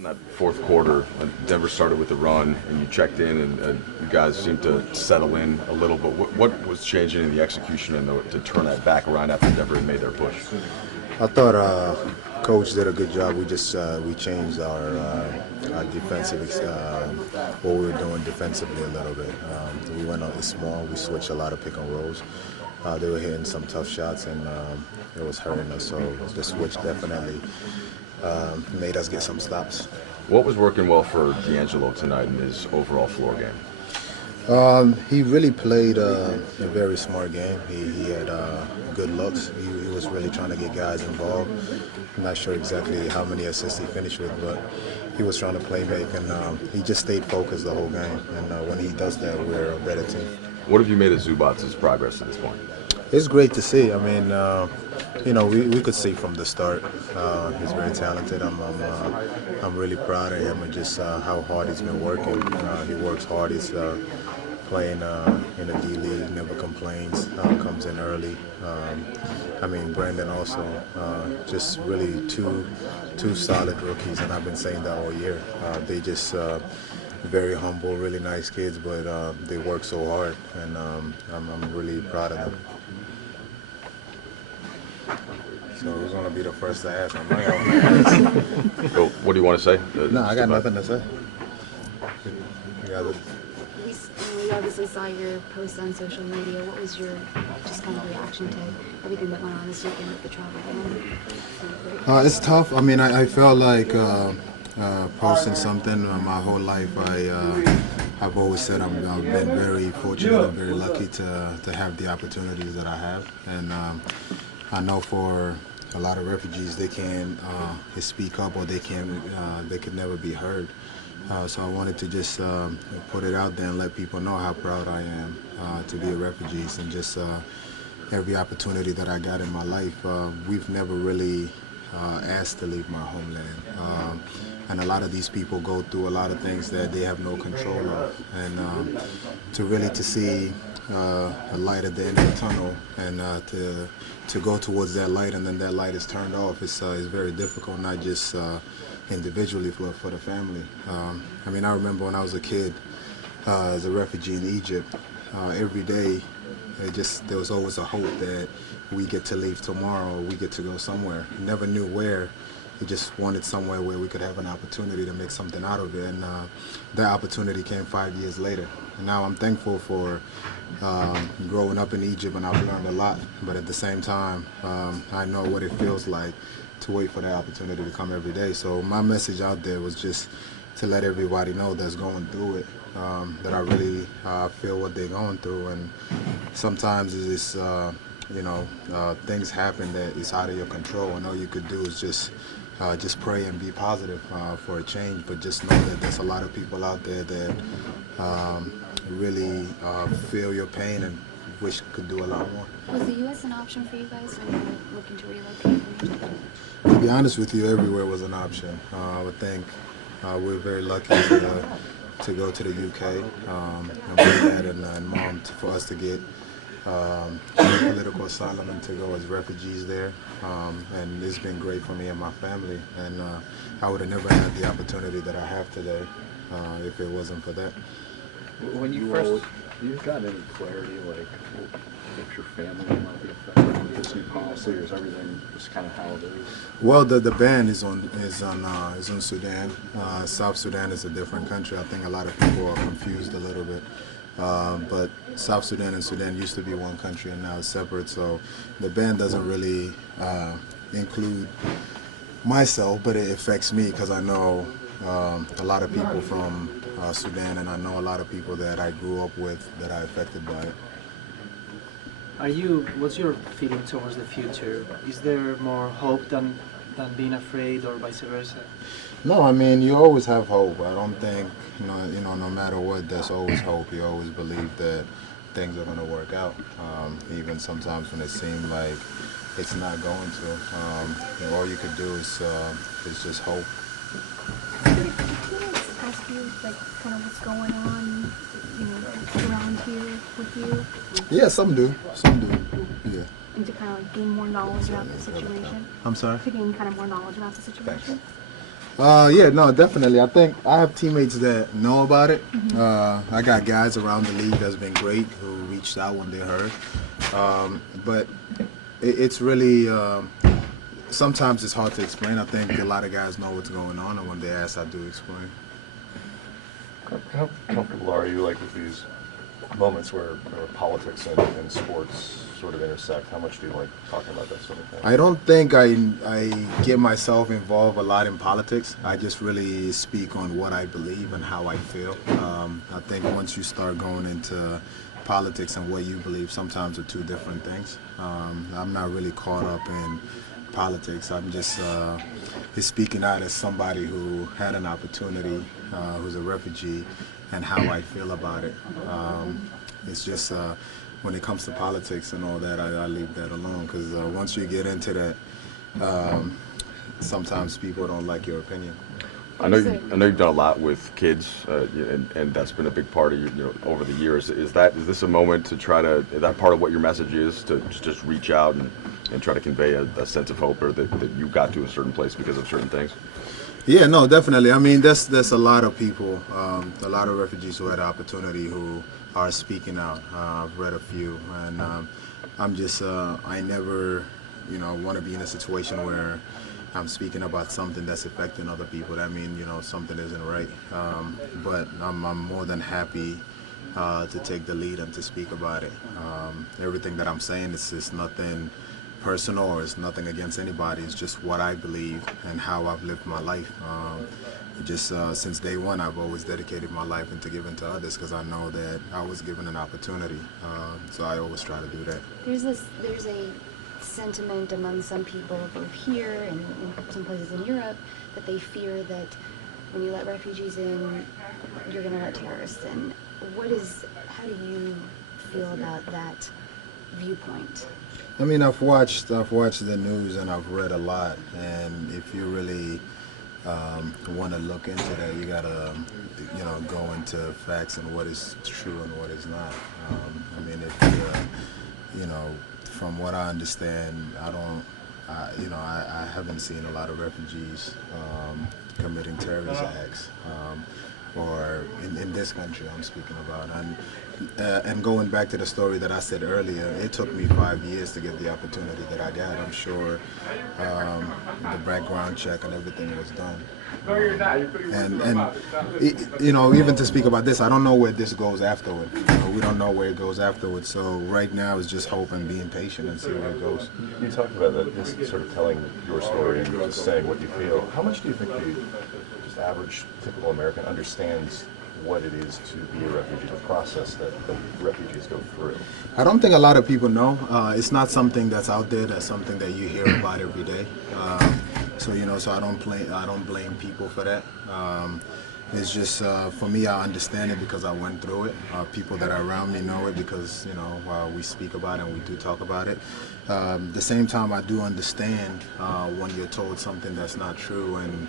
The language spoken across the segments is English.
In that fourth quarter, Denver started with a run, and you checked in, and you guys seemed to settle in a little. But what was changing in the execution and to turn that back around after Denver had made their push? I thought coach did a good job. We just we changed our defensive what we were doing defensively a little bit. We went on small. We switched a lot of pick and rolls. They were hitting some tough shots, and it was hurting us. So the switch definitely made us get some stops. What was working well for D'Angelo tonight in his overall floor game? He really played a very smart game. He had good looks. He was really trying to get guys involved. I'm not sure exactly how many assists he finished with, but he was trying to play make, and he just stayed focused the whole game. And when he does that, we're a better team. What have you made of Zubac's progress at this point? It's great to see. I mean, you know, we could see from the start. He's very talented. I'm really proud of him and just how hard he's been working. He works hard. He's playing in the D League, never complains, comes in early. I mean, Brandon also, just really two solid rookies, and I've been saying that all year. They just very humble, really nice kids, but they work so hard, and I'm really proud of them. So who's going to be the first to ask? So what do you want to say? No, I got nothing to say. We obviously saw your posts on social media. What was your just kind of reaction to everything that went on this weekend with the travel ban? It's tough. I mean, I felt like posting something. My whole life, I've always said I've been very fortunate and very lucky to have the opportunities that I have. And I know for a lot of refugees, they can't speak up, or they could never be heard. So I wanted to just put it out there and let people know how proud I am to be a refugee, and just every opportunity that I got in my life. We've never really asked to leave my homeland. And a lot of these people go through a lot of things that they have no control of. And to see a light at the end of the tunnel, and to go towards that light, and then that light is turned off, it's very difficult, not just individually for the family. I mean, I remember when I was a kid, as a refugee in Egypt, every day there was always a hope that we get to leave tomorrow, or we get to go somewhere. Never knew where. We just wanted somewhere where we could have an opportunity to make something out of it, and that opportunity came 5 years later. And now I'm thankful for growing up in Egypt, and I've learned a lot, but at the same time, I know what it feels like to wait for that opportunity to come every day. So my message out there was just to let everybody know that's going through it, that I really feel what they're going through. And sometimes it's you know, things happen that is out of your control, and all you could do is just pray and be positive for a change. But just know that there's a lot of people out there that really feel your pain and wish could do a lot more. Was the U.S. an option for you guys when you were looking to relocate? To be honest with you, everywhere was an option. I would think we're very lucky to go to the UK, and my dad and mom for us to get political asylum and to go as refugees there, and it's been great for me and my family, and I would have never had the opportunity that I have today if it wasn't for that. When you first, you got any clarity, like if your family might be affected with this new policy, or is everything just kind of how it is? Well, the ban is on Sudan. South Sudan is a different country. I think a lot of people are confused a little bit. But South Sudan and Sudan used to be one country, and now it's separate. So the ban doesn't really include myself, but it affects me because I know a lot of people from Sudan, and I know a lot of people that I grew up with that are affected by it. What's your feeling towards the future? Is there more hope than being afraid, or vice versa? No, I mean, you always have hope. I don't think, no matter what, there's always hope. You always believe that things are going to work out, even sometimes when it seems like it's not going to. All you could do is just hope. Can I ask you, like, kind of what's going on, around here with you? Yeah, some do. Yeah. And to kind of like gain more knowledge about the situation? I'm sorry? To gain kind of more knowledge about the situation? Yeah, no, definitely. I think I have teammates that know about it. I got guys around the league that's been great who reached out when they heard. But it's really, sometimes it's hard to explain. I think a lot of guys know what's going on, and when they ask, I do explain. How comfortable are you, like, with these moments where politics and sports sort of intersect? How much do you like talking about that sort of thing? I don't think I get myself involved a lot in politics. I just really speak on what I believe and how I feel. I think once you start going into politics and what you believe, sometimes are two different things. I'm not really caught up in politics. I'm just speaking out as somebody who had an opportunity, who's a refugee, and how I feel about it. It's just when it comes to politics and all that, I leave that alone, because once you get into that, sometimes people don't like your opinion. I know you've done a lot with kids, and that's been a big part of over the years. Is this a moment to try to, is that part of what your message is, to just reach out and try to convey a sense of hope, or that you got to a certain place because of certain things? Yeah, no, definitely. I mean, there's a lot of people, a lot of refugees who had the opportunity who are speaking out. I've read a few, and I'm just, I never, want to be in a situation where I'm speaking about something that's affecting other people. That means, something isn't right. But I'm more than happy to take the lead and to speak about it. Everything that I'm saying is nothing personal, or it's nothing against anybody. It's just what I believe and how I've lived my life. Since day one, I've always dedicated my life into giving to others, because I know that I was given an opportunity. So I always try to do that. There's a sentiment among some people, both here and in some places in Europe, that they fear that when you let refugees in, you're going to let terrorists in. How do you feel about that viewpoint? I mean, I've watched the news and I've read a lot, and if you really want to look into that, you gotta, go into facts and what is true and what is not. I mean, from what I understand, I haven't seen a lot of refugees committing terrorist acts, or in this country I'm speaking about. And going back to the story that I said earlier, it took me 5 years to get the opportunity that I got. I'm sure the background check and everything was done. Even to speak about this, I don't know where this goes afterward. We don't know where it goes afterwards. So right now it's just hope and being patient and see where it goes. You talked about that, just sort of telling your story and just saying what you feel. How much do you think the just average, typical American understands what it is to be a refugee, the process that refugees go through? I don't think a lot of people know. It's not something that's out there. That's something that you hear about every day. So I don't blame people for that. It's just for me, I understand it because I went through it. People that are around me know it because we speak about it and we do talk about it. The same time, I do understand when you're told something that's not true and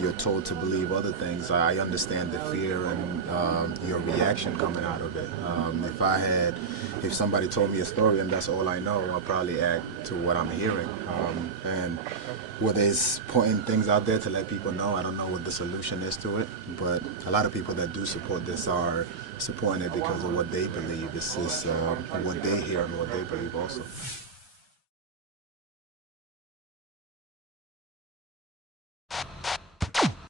you're told to believe other things. I understand the fear and your reaction coming out of it. If somebody told me a story and that's all I know, I'll probably act to what I'm hearing. And whether it's putting things out there to let people know, I don't know what the solution is to it. But a lot of people that do support this are supporting it because of what they believe. It's just what they hear and what they believe also.